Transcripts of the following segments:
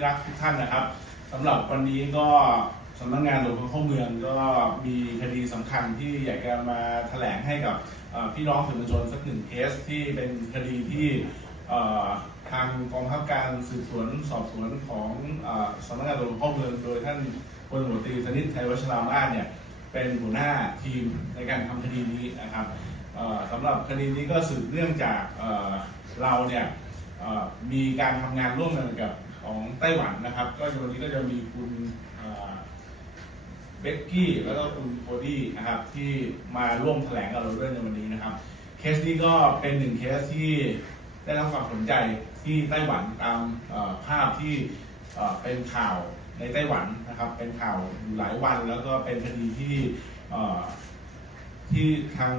ที่รักทุกท่านนะครับสำหรับวันนี้ก็สำนักงานตรวจคนเข้าเมืองก็มีคดีสำคัญที่อยากจะมาแถลงให้กับพี่น้องสื่อมวลชนสักหนึ่งเคสที่เป็นคดีที่ทางกองบังคับการสืบสวนสอบสวนของอสำนักงานตรวจคนเข้าเมืองโดยท่านพลตำรวจตรีสนิทไทยวัชรามาศเนี่ยเป็นหัวหน้าทีมในการทำคดีนี้นะครับเอ่อสำหรับคดีนี้ก็สืบเนื่องจากเราเนี่ยมีการทำงานร่วมกันกับ ของไต้หวันนะครับ ก็วันนี้ก็จะมีคุณเอ่อเบกกี้แล้วก็คุณโคดี้นะครับ ที่มาร่วมแถลงกับเราด้วยในวันนี้นะครับ เคสนี้ก็เป็นหนึ่งเคสที่ได้รับความสนใจที่ไต้หวันตามภาพที่เป็นข่าวในไต้หวันนะครับ เป็นข่าวอยู่หลายวัน แล้วก็เป็นคดีที่ที่ทาง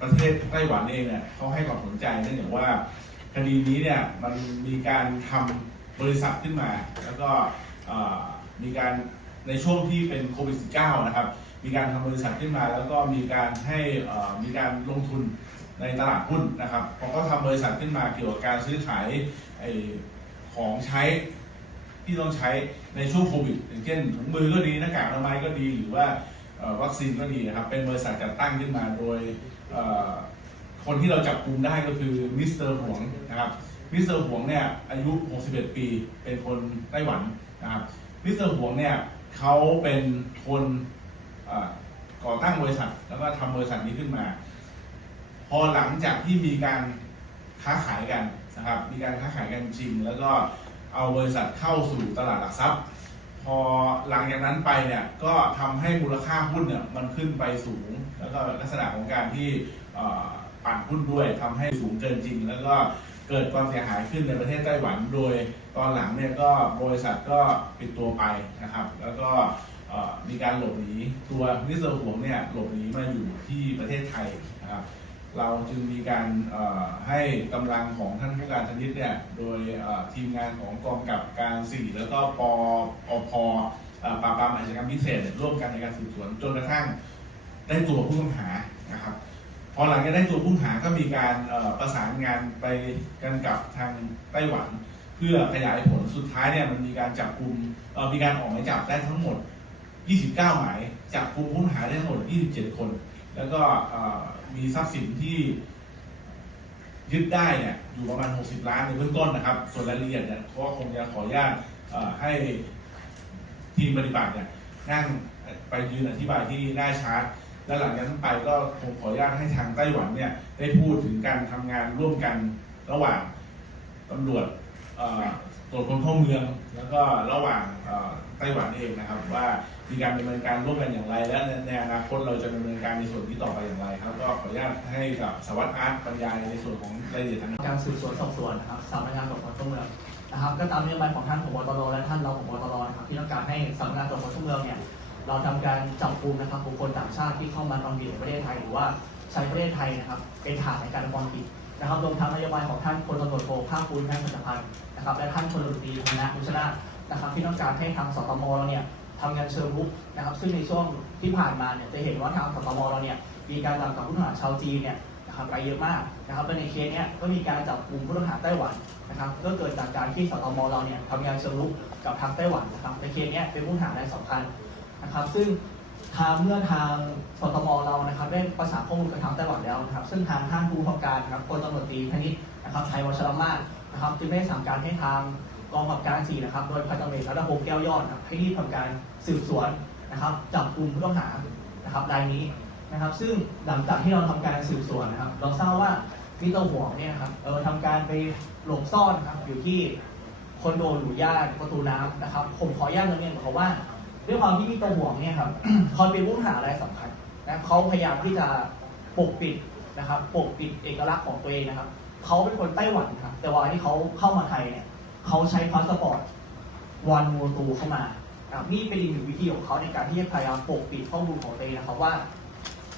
ประเทศไต้หวันเองเนี่ยเขาให้ความสนใจเนื่องจากว่าคดีนี้เนี่ยมันมีการทำ บริษัทขึ้นมา แล้วก็มีการในช่วงที่เป็นโควิด -19 นะครับ มีการทำบริษัทขึ้นมา แล้วก็มีการให้มีการลงทุนในตลาดหุ้นนะครับพอเขาทำบริษัทขึ้นมาเกี่ยวกับการซื้อขายของใช้ที่ต้องใช้ในช่วงโควิดอย่างเช่นถุงมือก็ดีหน้ากากอนามัยก็ดีหรือว่าวัคซีนก็ดีนะครับ เป็นบริษัทจัดตั้งขึ้นมาโดยคนที่เราจับกลุ่มได้ก็คือมิสเตอร์หวงนะครับ มิสเตอร์หวงเนี่ยอายุ 61 ปีเป็นคนไต้หวันนะครับมิสเตอร์หวงเนี่ยเขาเป็นคนก่อตั้งบริษัท แล้วก็ทำบริษัทนี้ขึ้นมา พอหลังจากที่มีการค้าขายกันนะครับ มีการค้าขายกันจริง แล้วก็เอาบริษัทเข้าสู่ตลาดหลักทรัพย์ พอหลังจากนั้นไปเนี่ยก็ทำให้มูลค่าหุ้นเนี่ยมันขึ้นไปสูง แล้วก็ลักษณะของการที่เอ่อปั่นหุ้นด้วยทำให้สูงเกินจริง แล้วก็ เกิดความเสียหายขึ้นในประเทศไต้หวัน โดยตอนหลังเนี่ยก็บริษัทก็ปิดตัวไปนะครับ แล้วก็มีการหลบหนีตัวมิสเตอร์หวงเนี่ยหลบหนีมาอยู่ที่ประเทศไทยนะครับเราจึงมีการให้กำลังของท่านผู้การชนิดเนี่ยโดยทีมงานของกองกับการสี่แล้วก็ปอพเอ่อปราบปรามอาชญากรรมพิเศษร่วมกันในการสืบสวนจนกระทั่งได้ตัวผู้ต้องหานะครับ พอหลังจากได้ตัวผู้ต้องหาก็มีการประสานงานไปกันกับทางไต้หวัน เพื่อขยายผลสุดท้ายเนี่ยมันมีการจับกลุ่มมีการออกหมายจับได้ทั้งหมด 29 หมายจับกลุ่มผู้ต้องหาได้ทั้งหมด 27 คน แล้วก็มีทรัพย์สินที่ยึดได้เนี่ยอยู่ประมาณ 60 ล้านในเบื้องต้นนะครับ ส่วนรายละเอียดเนี่ยก็คงจะขออนุญาตให้ทีมปฏิบัติเนี่ยนั่งไปยืนอธิบายที่หน้าชาร์ต และหลังจากนั้นไปก็คงขออนุญาตให้ทางไต้หวันเนี่ยได้พูดถึงการทำงานร่วมกันระหว่างตำรวจตรวจคนเข้าเมือง แล้วก็ระหว่างไต้หวันเองนะครับ ว่ามีการดำเนินการร่วมกันอย่างไร และในในอนาคตเราจะดำเนินการในส่วนนี้ต่อไปอย่างไรครับก็ขออนุญาตให้กับสวัสดิ์อาร์ตบรรยายในส่วนของรายละเอียดทางการสืบสวนสอบสวนนะครับสำนักงานตรวจคนเข้าเมืองนะครับก็ตามนโยบายของท่านผบตรและท่านรองผบตรนะครับที่ต้องการให้สำนักงานตรวจคนเข้าเมืองเนี่ย เราทำการจับกลุ่มนะครับบุคคลต่างชาติที่เข้ามาทำผิดในประเทศไทยหรือว่าใช้ประเทศไทยนะครับ เป็นฐานในการความผิดนะครับรวมทั้งนโยบายของท่านพลตำรวจโทภาคภูมิแพทย์พันธพันธ์นะครับ และท่านพลตำรวจตรีธนะมุชนานะครับที่ต้องการให้ทางสตมเราเนี่ยทำงานเชิงรุกนะครับ ซึ่งในช่วงที่ผ่านมาเนี่ยจะเห็นว่าทางสตมเราเนี่ยมีการจับกับผู้ต้องหาชาวจีนเนี่ยนะครับไปเยอะมากนะครับและในเคสเนี้ยก็มีการจับกลุ่มผู้ต้องหาไต้หวันนะครับก็เกิดจากการที่สตมเราเนี่ยทำงานเชิงรุกกับทางไต้หวันนะครับในเคสเนี้ยเป็นผู้ต้องหารายสำคัญ นะครับ ซึ่งทางเมื่อทางสตมเรานะครับได้ประสานข้อมูลกับทางไต้หวันแล้วนะครับ ซึ่งทางท่านผู้บังคับการนะครับพลตำรวจตรีธนิตนะครับชัยวชรมาศนะครับจึงได้สั่งการให้ทางกองกำกับการสี่นะครับ โดยพันตำรวจเอกรัตพงศ์แก้วยอดนะครับให้รีบทำการสืบสวนนะครับ จับกลุ่มผู้ต้องหานะครับรายนี้นะครับ ซึ่งหลังจากที่เราทำการสืบสวนนะครับ เราทราบว่ามิสเตอร์หวเนี่ยครับเออทำการไปหลบซ่อนนะครับอยู่ที่คอนโดหรูย่านประตูน้ำนะครับผมขออนุญาตเรียนกับเขาว่า ด้วยความที่มิสเตอร์หวงเนี่ยครับ เขาเป็นผู้ต้องหารายสำคัญนะเขาพยายามที่จะปกปิดนะครับ ปกปิดเอกลักษณ์ของตัวเองนะครับ เขาเป็นคนไต้หวันครับ แต่ว่าที่เขาเข้ามาไทยเนี่ย เขาใช้พาสปอร์ตวันโมตูเข้ามานะครับนี่เป็นอีกหนึ่งวิธีของเขาในการที่จะพยายามปกปิดข้อมูลของตัวเองนะครับว่า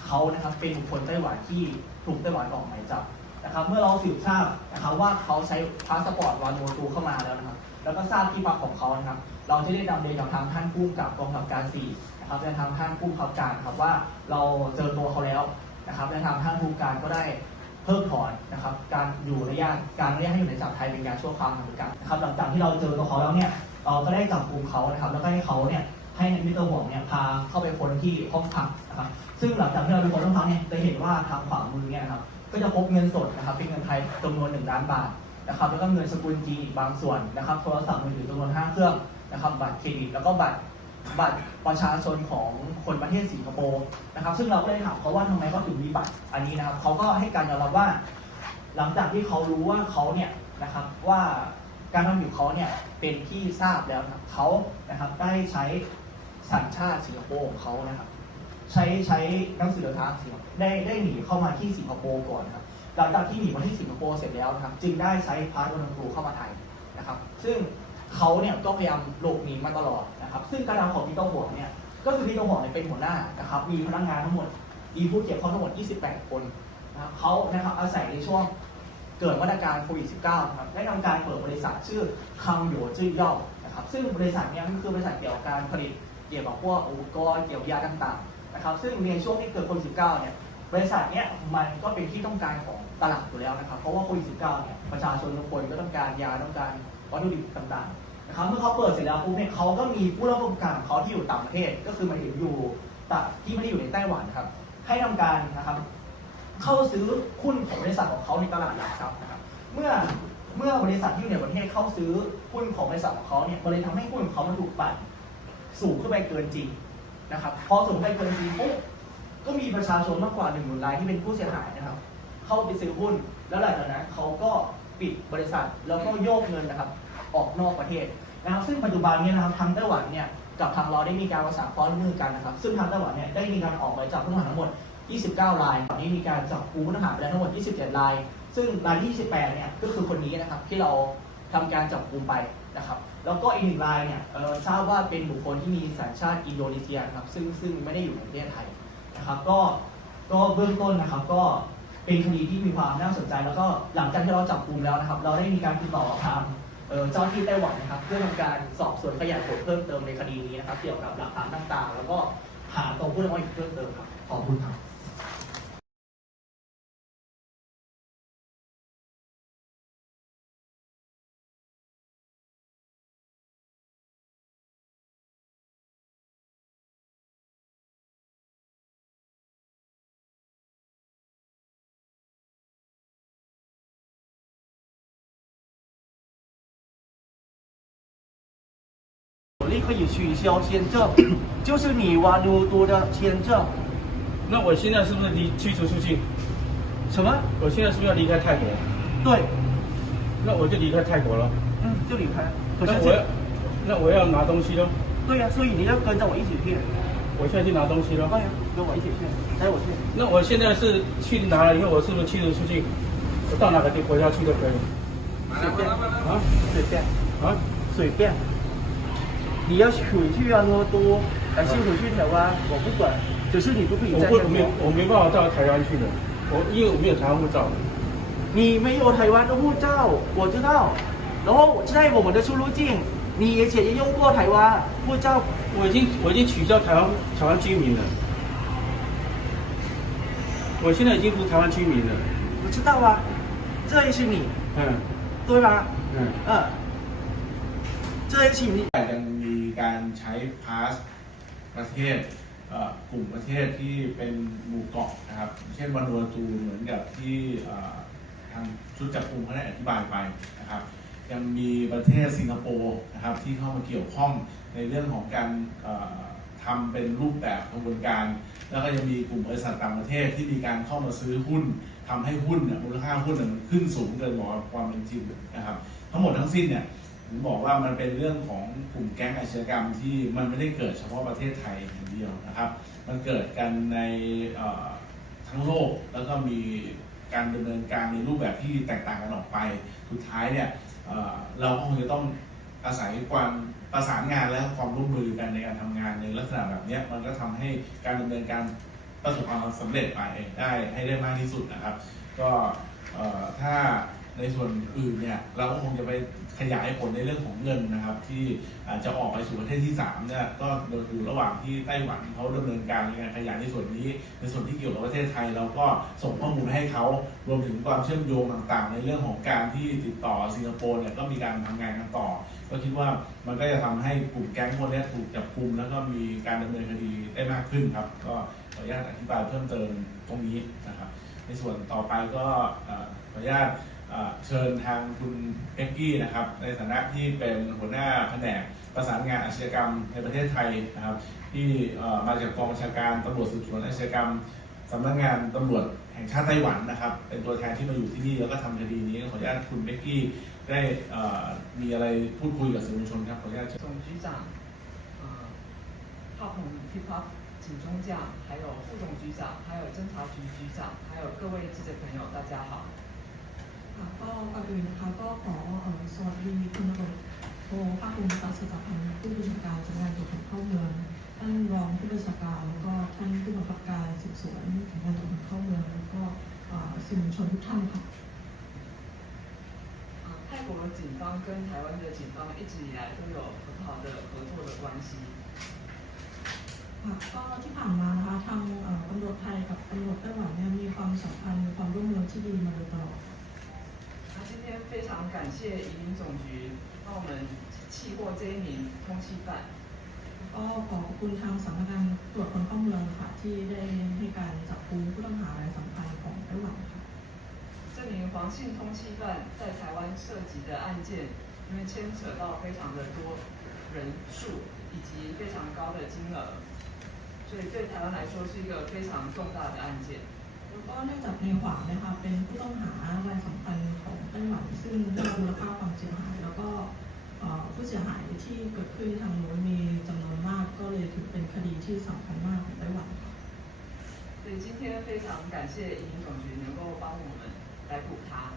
เขานะครับเป็นบุคคลไต้หวันที่ถูกไต้หวันออกหมายจับนะครับเมื่อเราสืบทราบนะครับว่าเขาใช้พาสปอร์ตวันโมตูเข้ามาแล้วนะครับ แล้วก็ทราบที่พักของเขานะครับ เราจะได้ดำเนินกับทางท่านผู้กำกับกองกับการสี่นะครับและทางท่านผู้กำกับการครับว่าเราเจอตัวเขาแล้วนะครับและทางท่านผู้กำกับการก็ได้เพิกถอนนะครับการอยู่ระยะการระยะให้อยู่ในจับไทยเป็นการชั่วคราวทางการนะครับหลังจากที่เราเจอตัวเขาแล้วเนี่ยเราก็ได้จับกลุ่มเขานะครับแล้วก็ให้เขาเนี่ยให้มิสเตอร์หวงเนี่ยพาเข้าไปค้นที่ห้องพักนะครับซึ่งหลังจากที่เราไปค้นห้องพักเนี่ยจะเห็นว่าทางขวามือเนี่ยนะครับก็จะพบเงินสดนะครับเป็นเงินไทยจำนวนหนึ่งล้านบาทนะครับแล้วก็เงินสกุลจีนอีกบางส่วนนะครับโทรศัพท์มือถือจำนวนห้าเครื่อง นะครับบัตรเครดิตแล้วก็บัตรบัตรประชาชนของคนประเทศสิงคโปร์นะครับซึ่งเราก็ได้ถามเขาว่าทำไมเขาถึงมีบัตรอันนี้นะครับเขาก็ให้การยอมรับว่า หลังจากที่เขารู้ว่าเขาเนี่ยนะครับว่าการทำอยู่เขาเนี่ยเป็นที่ทราบแล้วนะครับเขานะครับได้ใช้สัญชาติสิงคโปร์ของเขานะครับ ใช้ใช้หนังสือเดินทางสิงคโปร์ได้ได้หนีเข้ามาที่สิงคโปร์ก่อนนะครับหลังจากที่หนีมาที่สิงคโปร์เสร็จแล้วนะครับ จึงได้ใช้พาสปอร์ตทูเข้ามาไทยนะครับ ซึ่ง เขาเนี่ยก็พยายามหลบหนีมาตลอดนะครับ ซึ่งการทำของพี่ต้องหัวเนี่ยก็คือพี่ต้องหัวเนี่ยเป็นหัวหน้านะครับ มีพนักงานทั้งหมดมีผู้เกี่ยวข้องทั้งหมด 28 คนนะครับเขานะครับอาศัยในช่วงเกิดมาตรการโควิด -19 ครับได้ทำการเปิดบริษัทชื่อคังหยวนจื้อย่อนะครับ ซึ่งบริษัทเนี้ก็คือบริษัทเกี่ยวกับการผลิตเกี่ยวกับพวกอุปกรณ์เกี่ยวกับยาต่างๆนะครับ ซึ่งในช่วงที่เกิดโควิด -19 เนี่ยบริษัทเนี้ยมันก็เป็นที่ต้องการของตลาดอยู่แล้วนะครับ เพราะว่าโควิด -19 เนี่ยประชาชนทุกคนก็ต้องการยาต้องการ วัตถุดิบต่างๆนะครับเมื่อเขาเปิดเสร็จแล้วปุ๊บเนี่ยเขาก็มีผู้รับประกันของเขาที่อยู่ต่างประเทศ ก็คือมาถึงอยู่ต่างที่ไม่ได้อยู่ในไต้หวันครับ ให้ทำการนะครับ เข้าซื้อหุ้นของบริษัทของเขาในตลาดหลักทรัพย์นะครับ เมื่อเมื่อบริษัทที่อยู่ในประเทศเข้าซื้อหุ้นของบริษัทของเขาเนี่ยมันเลยทำให้หุ้นของเขามันถูกปั่นสูงขึ้นไปเกินจริงนะครับพอสูงไปเกินจริงปุ๊บก็มีประชาชนมากกว่าหนึ่งหมื่นรายที่เป็นผู้เสียหายนะครับ เข้าไปซื้อหุ้น แล้วหลังจากนั้นเขาก็ ปิดบริษัท แล้วก็โยกเงินนะครับออกนอกประเทศนะครับซึ่งปัจจุบันเนี้นะครับทางไต้หวันเนี่ยกับทางเราได้มีการประสานความร่วมมือกันนะครับ ซึ่งทางไต้หวันเนี่ยได้มีการออกหมายจับผู้ต้องหาทั้งหมด 29 รายตอนนี้มีการจับผู้ต้องหาไปแล้วทั้งหมด 27 ราย ซึ่งรายที่ 28 เนี่ยก็คือคนนี้นะครับที่เราทำการจับกุมไปนะครับ แล้วก็อีกหนึ่งรายเนี่ยเอ่อทราบว่าเป็นบุคคลที่มีสัญชาติอินโดนีเซียนะครับซึ่งซึ่งไม่ได้อยู่ในประเทศไทยนะครับ ก็ก็เบื้องต้นนะครับก็ เป็นคดีที่มีความน่าสนใจ แล้วก็หลังจากที่เราจับกลุ่มแล้วนะครับ เราได้มีการติดต่อทางเจ้าที่ไต้หวันนะครับ เพื่อทำการสอบสวนขยายผลเพิ่มเติมในคดีนี้นะครับ เกี่ยวกับหลักฐานต่างๆ แล้วก็หาตัวผู้ต้องหาอีกเพิ่มเติมครับขอบคุณครับ 我立刻以取消签证，就是你玩嘟嘟的签证。那我现在是不是离驱逐出境？什么？我现在是不是要离开泰国？对，那我就离开泰国了。嗯，就离开。可是那我要，那我要拿东西喽。对呀、所以你要跟着我一起去。我现在去拿东西了。对呀、跟我一起去，带我去。那我现在是去拿了以后，我是不是驱逐出境？我到哪个地国家去都可以随便啊随便啊？随便。你要回去啊，多多，还是回去台湾，我不管，只是你不可以我不没有。我没办法到台湾去的，我因为我没有台湾护照。你没有台湾的护照，我知道。然后在我们的出入境，你以前也用过台湾护照，我已经我已经取消台湾台湾居民了。我现在已经不是台湾居民了。我知道啊。这也是你，嗯对吧？嗯。嗯。这也是你。 การใช้พาสประเทศกลุ่มประเทศที่เป็นหมู่เกาะนะครับ เช่นวานูอาตูเหมือนกับที่ทางชุดจับกลุ่มเขาได้อธิบายไปนะครับ ยังมีประเทศสิงคโปร์นะครับที่เข้ามาเกี่ยวข้องในเรื่องของการเอ่อทำเป็นรูปแบบกระบวนการ แล้วก็ยังมีกลุ่มบริษัทต่างประเทศที่มีการเข้ามาซื้อหุ้นทำให้หุ้นเนี่ยมูลค่าหุ้นเนี่ยมันขึ้นสูงเกินกว่าความเป็นจริงนะครับ ทั้งหมดทั้งสิ้นเนี่ย ผมบอกว่ามันเป็นเรื่องของกลุ่มแก๊งอาชญากรรมที่มันไม่ได้เกิดเฉพาะประเทศไทยอย่างเดียวนะครับ มันเกิดกันในทั้งโลกแล้วก็มีการดำเนินการในรูปแบบที่แตกต่างกันออกไป สุดท้ายเนี่ยเราก็คงจะต้องอาศัยความประสานงานและความร่วมมือกันในการทำงานในลักษณะแบบนี้มันก็ทำให้การดำเนินการประสบความสำเร็จไปได้ให้ได้มากที่สุดนะครับ ก็ถ้า ในส่วนอื่นเนี่ยเราก็คงจะไปขยายผลในเรื่องของเงินนะครับ ที่อาจจะออกไปสู่ประเทศที่สามเนี่ยก็อยู่ระหว่างที่ไต้หวันเขาดำเนินการในการขยายในส่วนนี้ ในส่วนที่เกี่ยวกับประเทศไทยเราก็ส่งข้อมูลให้เขารวมถึงความเชื่อมโยงต่างๆ ในเรื่องของการที่ติดต่อสิงคโปร์เนี่ยก็มีการทำงานกันต่อ ก็คิดว่ามันก็จะทำให้กลุ่มแก๊งพวกนี้ถูกจับกลุ่มแล้วก็มีการดำเนินคดีได้มากขึ้นครับ ก็ขออนุญาตอธิบายเพิ่มเติมตรงนี้นะครับในส่วนต่อไปก็ขออนุญาต เอ่อเชิญทางคุณเอ็กกี้นะครับ ในฐานะที่เป็นหัวหน้าแผนกประสานงานอาชญากรรมในประเทศไทยนะครับ ที่เอ่อมาจากกองบัญชาการตำรวจสืบสวนอาชญากรรมสำนักงานตำรวจแห่งชาติไต้หวันนะครับ เป็นตัวแทนที่มาอยู่ที่นี่แล้วก็ทำคดีนี้ขออนุญาตคุณเบกกี้ได้เอ่อมีอะไรพูดคุยกับสื่อมวลชนครับขออนุญาตเชิญ 总局长，呃，浩鹏 Hip Hop 警中将，还有副总局长，还有侦查局局长，还有各位记者朋友，大家好。 ค่ะก็ก่อนอื่นนะคะก็ขอเอ่อสวัสดีคุณตำรวจโทภาคภูมิรัตน์สุจพันธ์ผู้บัญชาการสำนักงานตรวจคนเข้าเมืองท่านรองผู้บัญชาการแล้วก็ท่านผู้บังคับการสืบสวนสำนักงานตรวจคนเข้าเมืองแล้วก็เอ่อสื่อมวลชนทุกท่านค่ะ 啊，泰国的警方跟台湾的警方一直以来都有很好的合作的关系。 ค่ะก็ที่ผ่านมานะคะทางเอ่อตำรวจไทยกับตำรวจไต้หวันเนี่ยมีความสัมพันธ์มี าม 感谢移民总局帮我们弃获这一名通缉犯。 ก็ขอขอบคุณทางสำนักงานตรวจคนเข้าเมืองค่ะที่ได้ให้การจับกุมผู้ต้องหารายสำคัญของไต้หวันค่ะ 这名黄姓通缉犯在台湾涉及的案件，因为牵扯到非常的多人数以及非常高的金额，所以对台湾来说是一个非常重大的案件。 แล้วก็เนื่องจากในหวังนะคะเป็นผู้ต้องหารายสำคัญของไต้หวันซึ่งมีมูลค่าความเสียหาย แล้วก็เอ่อผู้เสียหายที่เกิดขึ้นทางโน้นมีจำนวนมาก ก็เลยถือเป็นคดีที่สำคัญมากของไต้หวันค่ะ 所以今天非常感谢移民总局能够帮我们来补他，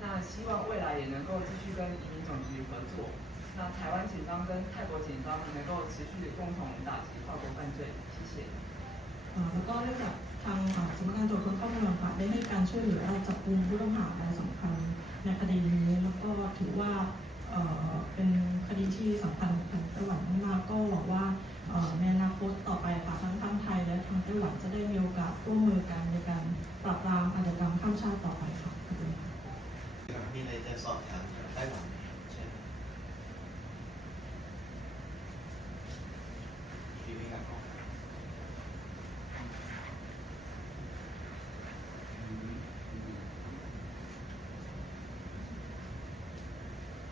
那希望未来也能够继续跟移民总局合作。那台湾警方跟泰国警方能够持续地共同打击跨国犯罪，谢谢。 แล้วก็เนื่องจากทางสำนักงานตรวจคนเข้าเมืองค่ะได้ให้การช่วยเหลือจับกลุ่มผู้ต้องหารายสำคัญในคดีนี้แล้วก็ถือว่าเป็นคดีที่สำคัญของไต้หวันมากก็หวังว่าในอนาคตต่อไปค่ะทั้งทางไทยและทางไต้หวันจะได้มีโอกาสร่วมมือกันในการปราบปรามอาชญากรรมข้ามชาติต่อไปค่ะคุณค่ะมีอะไรจะสอบถามจากไต้หวันไหมใช่ไหมมีไหมครับ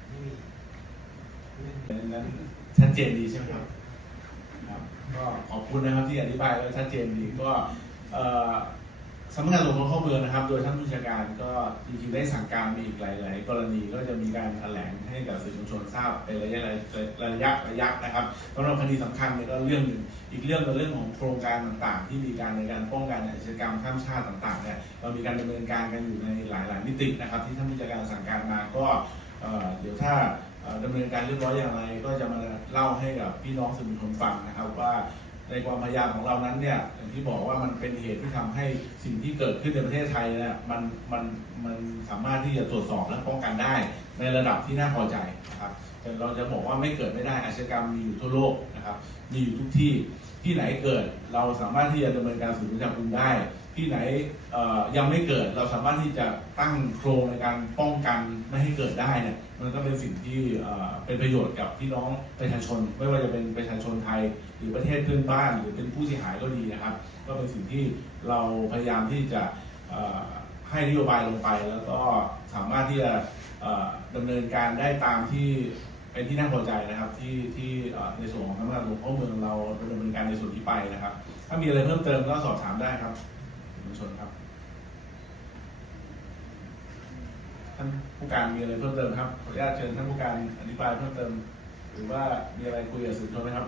ไม่มีไม่มี นั้นชัดเจนดีใช่ไหมครับครับก็ขอบคุณนะครับที่อธิบายไว้ชัดเจนดีก็สำนักงานตรวจคนเข้าเมืองนะครับ โดยท่านผู้บัญชาการก็จริงๆได้สั่งการมีอีกหลาย ๆ กรณีก็จะมีการแถลงให้กับสื่อมวลชนทราบเป็นระยะระยะระยะนะครับสำหรับคดีสำคัญเนี่ยก็เรื่องหนึ่งอีกเรื่องเป็นเรื่องของโครงการต่างๆ ที่มีการในการป้องกันอาชญากรรมข้ามชาติต่างๆเนี่ยเรามีการดำเนินการกันอยู่ในหลาย ๆ มิตินะครับ ที่ท่านผู้บัญชาการสั่งการมาก็เดี๋ยวถ้า ดำเนินการเรียบร้อยอย่างไร ก็จะมาเล่าให้กับพี่น้องสื่อมวลชนฟังนะครับ ว่าในความพยายามของเรานั้นเนี่ยอย่างที่บอกว่ามันเป็นเหตุที่ทำให้สิ่งที่เกิดขึ้นในประเทศไทยเนี่ยมันมันมันสามารถที่จะตรวจสอบและป้องกันได้ ในระดับที่น่าพอใจนะครับแต่เราจะบอกว่าไม่เกิดไม่ได้อาชญากรรมมีอยู่ทั่วโลกนะครับ มีอยู่ทุกที่ที่ไหนเกิด เราสามารถที่จะดำเนินการสืบสวนจับกุมได้ ที่ไหนยังไม่เกิดเราสามารถที่จะตั้งโครงในการป้องกันไม่ให้เกิดได้เนี่ยมันก็เป็นสิ่งที่เป็นประโยชน์กับพี่น้องประชาชน ไม่ว่าจะเป็นประชาชนไทย หรือประเทศเพื่อนบ้าน หรือเป็นผู้เสียหายก็ดีนะครับ ก็เป็นสิ่งที่เราพยายามที่จะให้นโยบายลงไป แล้วก็สามารถที่จะเอ่อดำเนินการได้ตามที่เป็นที่น่าพอใจนะครับที่ที่ในส่วนของสำนักานตรวจข้อเมืองเราดำเนินการในส่วนที่ไปนะครับ ถ้ามีอะไรเพิ่มเติมก็สอบถามได้ครับ มวลชนครับ ท่านผู้การมีอะไรเพิ่มเติมครับ ขออนุญาตเชิญท่านผู้การอธิบายเพิ่มเติม หรือว่ามีอะไรคุยกับสื่อมวลชนไหมครับ